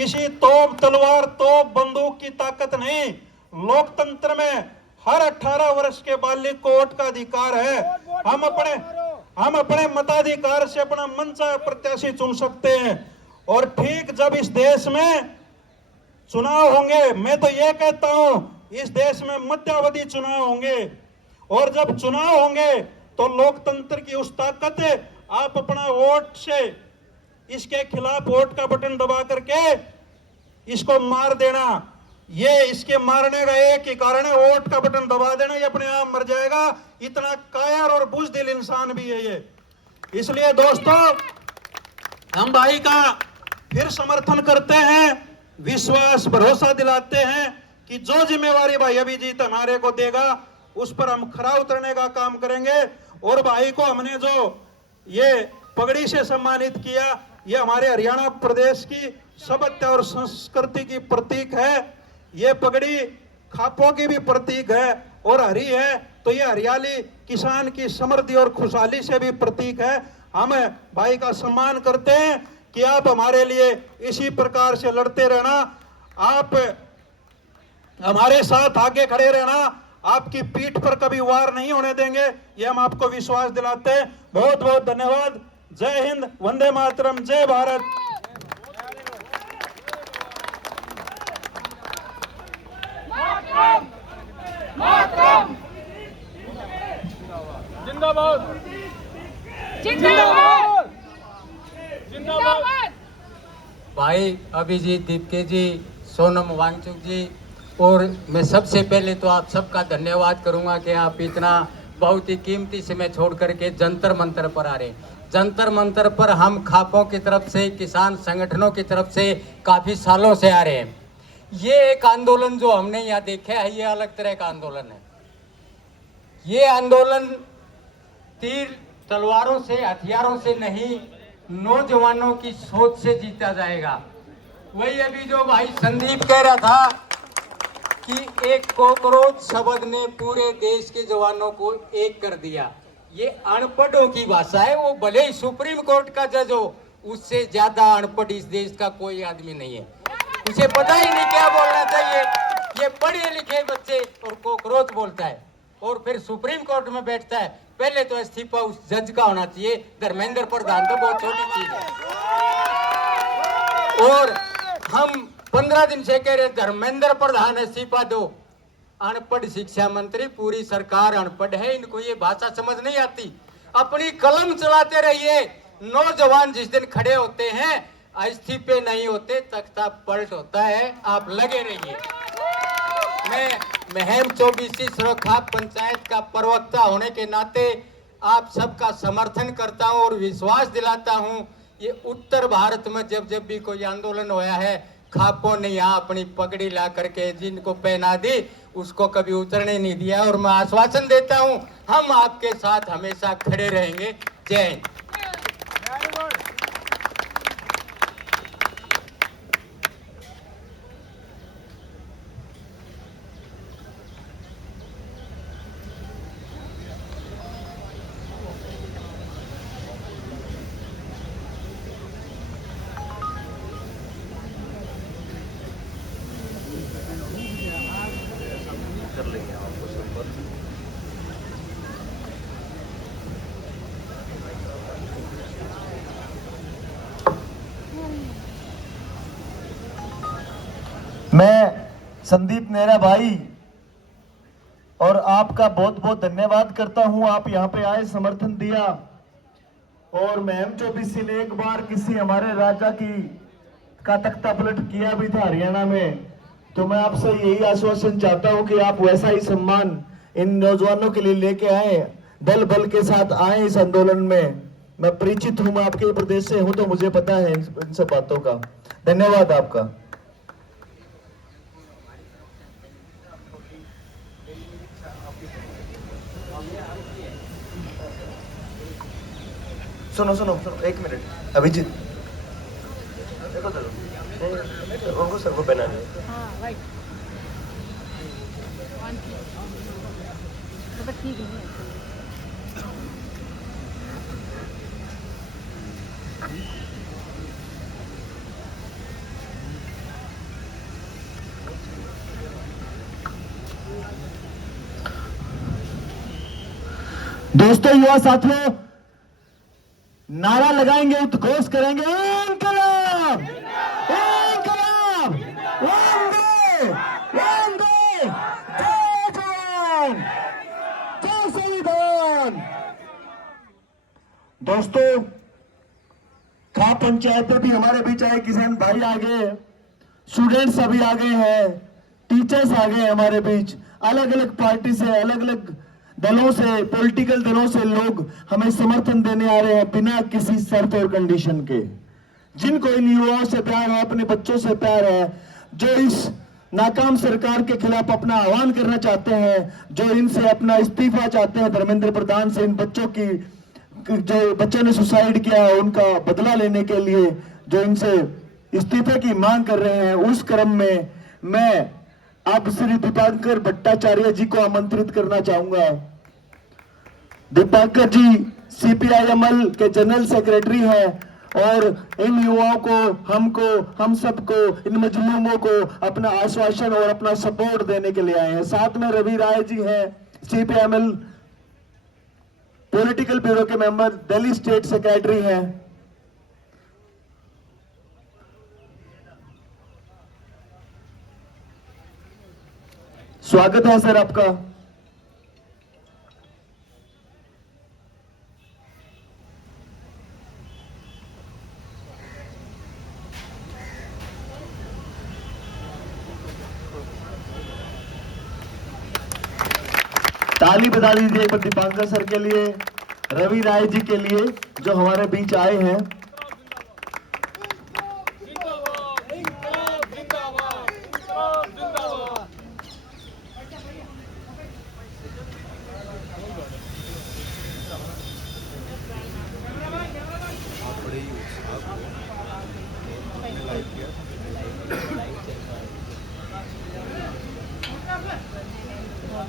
किसी तोप तलवार तोप बंदूक की ताकत नहीं। लोकतंत्र में हर 18 वर्ष के बालिग को वोट का अधिकार है। हम अपने मताधिकार से अपना मनचाहा प्रत्याशी चुन सकते हैं। और ठीक जब इस देश में चुनाव होंगे, मैं तो ये कहता हूं इस देश में मध्यावधि चुनाव होंगे, और जब चुनाव होंगे तो लोकतंत्र की उस ताकत है, आप अपना वोट से इसके खिलाफ वोट का बटन दबा करके इसको मार देना। ये इसके मारने का एक ही कारण है, वोट का बटन दबा देना, ये अपने आप मर जाएगा। इतना कायर और बुज़दिल इंसान भी है ये। इसलिए दोस्तों, हम भाई का फिर समर्थन करते हैं, विश्वास भरोसा दिलाते हैं कि जो जिम्मेवारी भाई अभिजीत हमारे को देगा उस पर हम खरा उतरने का काम करेंगे। और भाई को हमने जो ये पगड़ी से सम्मानित किया, ये हमारे हरियाणा प्रदेश की सभ्यता और संस्कृति की प्रतीक है। ये पगड़ी खापों की भी प्रतीक है और हरी है, तो ये हरियाली किसान की समृद्धि और खुशहाली से भी प्रतीक है। हम भाई का सम्मान करते हैं कि आप हमारे लिए इसी प्रकार से लड़ते रहना, आप हमारे साथ आगे खड़े रहना, आपकी पीठ पर कभी वार नहीं होने देंगे, ये हम आपको विश्वास दिलाते हैं। बहुत बहुत धन्यवाद। जय हिंद, वंदे मातरम, जय भारत। जिंदाबाद जिंदाबाद जिंदाबाद। भाई अभिजीत दीपके जी, सोनम वांगचुक जी, और मैं सबसे पहले तो आप सबका धन्यवाद करूंगा कि आप इतना बहुत ही कीमती समय छोड़ करके जंतर मंतर पर आ रहे। जंतर मंतर पर हम खापों की तरफ से, किसान संगठनों की तरफ से काफ़ी सालों से आ रहे हैं। ये एक आंदोलन जो हमने यहाँ देखा है, ये अलग तरह का आंदोलन है। ये आंदोलन तीर तलवारों से, हथियारों से नहीं, नौजवानों की सोच से जीता जाएगा। वही अभी जो भाई संदीप कह रहा था कि एक कॉकरोच शब्द ने पूरे देश के जवानों को एक कर दिया, ये अनपढ़ों की भाषा है। वो भले ही सुप्रीम कोर्ट का जज हो, उससे ज्यादा अनपढ़ इस देश का कोई आदमी नहीं है। उसे पता ही नहीं क्या बोलना चाहिए। ये पढ़े लिखे बच्चे और कॉकरोच बोलता है और फिर सुप्रीम कोर्ट में बैठता है। पहले तो इस्तीफा उस जज का होना चाहिए। धर्मेंद्र प्रधान तो बहुत छोटी चीज है। और हम 15 दिन से कह रहे धर्मेंद्र प्रधान इस्तीफा दो। अनपढ़ शिक्षा मंत्री, पूरी सरकार अनपढ़ है, इनको ये भाषा समझ नहीं आती। अपनी कलम चलाते रहिए। नौजवान जिस दिन खड़े होते हैं, इस्तीफे नहीं होते, तख्ता पलट होता है। आप लगे रहिए। मैं महम 24 सुरखाप पंचायत का प्रवक्ता होने के नाते आप सबका समर्थन करता हूं और विश्वास दिलाता हूं। ये उत्तर भारत में जब जब भी कोई आंदोलन होया है, खापों ने यहाँ अपनी पगड़ी ला करके जिनको पहना दी, उसको कभी उतरने नहीं दिया। और मैं आश्वासन देता हूं, हम आपके साथ हमेशा खड़े रहेंगे। जय हिंद। मैं संदीप नेहरा भाई और आपका बहुत बहुत धन्यवाद करता हूं। आप यहां पे आए, समर्थन दिया, और महम 24 ने एक बार किसी हमारे राजा का तख्ता पलट किया भी था हरियाणा में। तो मैं आपसे यही आश्वासन चाहता हूं कि आप वैसा ही सम्मान इन नौजवानों के लिए लेके आए, दल बल के साथ आए इस आंदोलन में। मैं परिचित हूं, मैं आपके प्रदेश से हूं, तो मुझे पता है इन सब बातों का। धन्यवाद आपका। सुनो सुनो सुनो, एक मिनट। अभिजीत देखो, चलो उनको सर को पहना दो। हाँ, राइट। ठीक है। दोस्तों, युवा साथियों, नारा लगाएंगे, उद्घोष करेंगे, इंकलाब, इंकलाब, वंदे, वंदे, जय जवान, जय संविधान। दोस्तों, खा पंचायत में भी हमारे बीच आए किसान भाई आ गए, स्टूडेंट्स अभी आ गए हैं, टीचर्स आ गए हमारे बीच, अलग अलग पार्टी से, अलग अलग दलों से, पॉलिटिकल दलों से लोग हमें समर्थन देने आ रहे हैं बिना किसी शर्त और कंडीशन के। जिनको इन युवाओं से प्यार है, अपने बच्चों से प्यार है, जो इस नाकाम सरकार के खिलाफ अपना आह्वान करना चाहते हैं, जो इनसे अपना इस्तीफा चाहते हैं धर्मेंद्र प्रधान से, इन बच्चों की, जो बच्चों ने सुसाइड किया है उनका बदला लेने के लिए जो इनसे इस्तीफे की मांग कर रहे हैं, उस क्रम में मैं अब श्री दीपांकर भट्टाचार्य जी को आमंत्रित करना चाहूंगा। दीपांकर जी सीपीआईएमएल के जनरल सेक्रेटरी हैं और इन युवाओं को, हमको, हम सबको, इन मजलूमों को अपना आश्वासन और अपना सपोर्ट देने के लिए आए हैं। साथ में रवि राय जी हैं, सीपीआईएमएल पॉलिटिकल ब्यूरो के मेंबर, दिल्ली स्टेट सेक्रेटरी हैं। स्वागत है सर आपका। ताली बजा दीजिए एक बार दीपांकर सर के लिए, रवि राय जी के लिए जो हमारे बीच आए हैं। जिंदाबाद, इंकलाब जिंदाबाद, इंकलाब जिंदाबाद।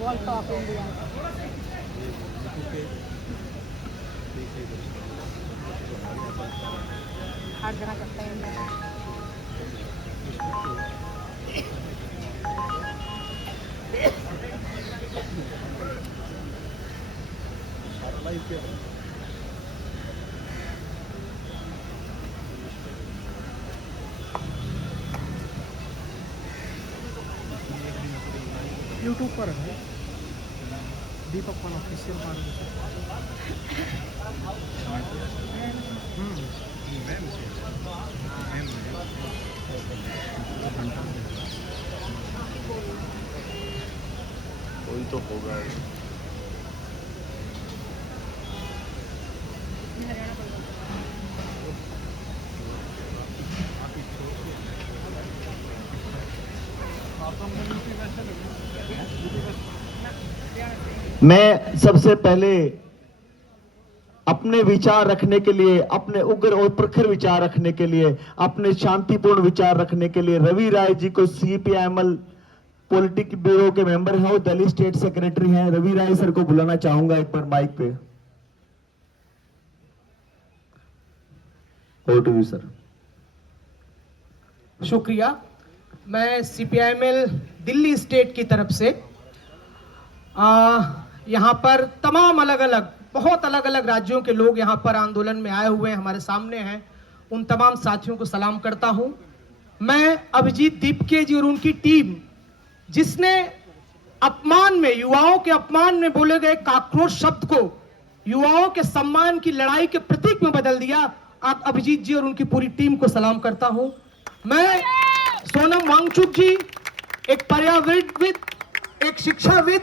वॉल्ट ऑफ इंडिया हर जगह करते हैं। यूट्यूब पर है दीपक पाल ऑफिशियल कोई तो होगा। मैं सबसे पहले अपने विचार रखने के लिए, अपने उग्र और प्रखर विचार रखने के लिए, अपने शांतिपूर्ण विचार रखने के लिए रवि राय जी को, सीपीआईएमएल पॉलिटिकल ब्यूरो के मेंबर हैं और दिल्ली स्टेट सेक्रेटरी हैं, रवि राय सर को बुलाना चाहूंगा एक बार माइक पे। Over to you sir. शुक्रिया। मैं सीपीआईएमएल दिल्ली स्टेट की तरफ से यहाँ पर तमाम अलग अलग, बहुत अलग अलग राज्यों के लोग यहाँ पर आंदोलन में आए हुए हैं, हमारे सामने हैं, उन तमाम साथियों को सलाम करता हूं। मैं अभिजीत दीपके जी और उनकी टीम, जिसने अपमान में, युवाओं के अपमान में बोले गए काक्रोश शब्द को युवाओं के सम्मान की लड़ाई के प्रतीक में बदल दिया, आप अभिजीत जी और उनकी पूरी टीम को सलाम करता हूं। मैं सोनम वांगचुक जी, एक पर्यावरणविद, एक शिक्षाविद,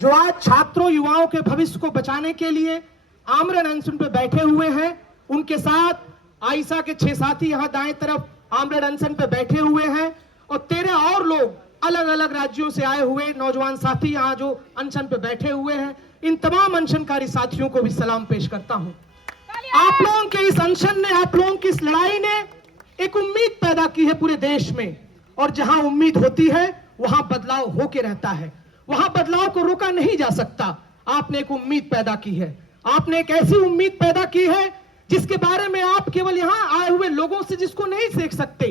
जो आज छात्रों, युवाओं के भविष्य को बचाने के लिए आमरण अनशन पे बैठे हुए हैं, उनके साथ आयशा के 6 साथी यहाँ दाएं तरफ आमरण अनशन पे बैठे हुए हैं, और 13 और लोग अलग अलग राज्यों से आए हुए नौजवान साथी यहाँ जो अनशन पे बैठे हुए हैं। इन तमाम अनशनकारी साथियों को भी सलाम पेश करता हूँ। आप लोगों के इस अनशन ने, आप लोगों की इस लड़ाई ने एक उम्मीद पैदा की है पूरे देश में, और जहां उम्मीद होती है वहां बदलाव होके रहता है, वहां बदलाव को रोका नहीं जा सकता। आपने एक उम्मीद पैदा की है, आपने एक ऐसी उम्मीद पैदा की है जिसके बारे में आप केवल यहां आए हुए लोगों से जिसको नहीं सीख सकते।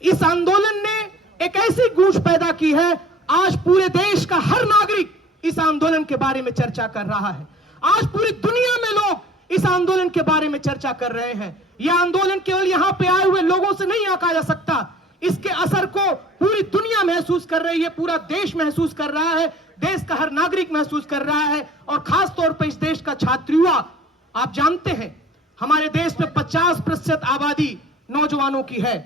इस आंदोलन ने एक ऐसी गूंज पैदा की है, आज पूरे देश का हर नागरिक इस आंदोलन के बारे में चर्चा कर रहा है। आज पूरी दुनिया में लोग इस आंदोलन के बारे में चर्चा कर रहे हैं। यह आंदोलन केवल यहां पे आए हुए लोगों से नहीं आंका जा सकता, इसके असर को पूरी दुनिया महसूस कर रही है, पूरा देश महसूस कर रहा है, देश का हर नागरिक महसूस कर रहा है, और खास तौर पर इस देश का छात्र युवा। आप जानते हैं हमारे देश में 50% आबादी नौजवानों की है।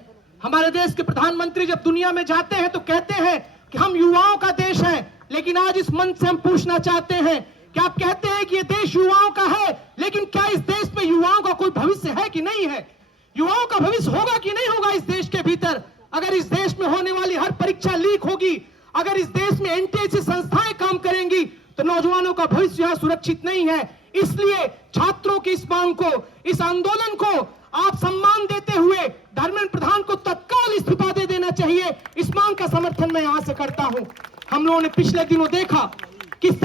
हमारे देश के प्रधानमंत्री जब दुनिया में जाते हैं तो कहते हैं कि हम युवाओं का देश है, लेकिन आज इस मंच से हम पूछना चाहते हैं कि आप कहते हैं कि यह देश युवाओं का है, लेकिन क्या इस देश में युवाओं का कोई भविष्य है कि नहीं है? युवाओं का भविष्य होगा कि नहीं होगा इस देश के भीतर? अगर इस देश में होने वाली हर परीक्षा लीक होगी, अगर इस देश में एनटीए संस्थाएं काम करेंगी, तो नौजवानों का भविष्य यहां सुरक्षित नहीं है। इसलिए छात्रों की इस मांग को, इस आंदोलन को आप सम्मान देते हुए धर्मेंद्र प्रधान को तत्काल इस्तीफा दे देना चाहिए। इस मांग का समर्थन मैं यहां से करता हूं। हम लोगों ने पिछले दिनों देखा किस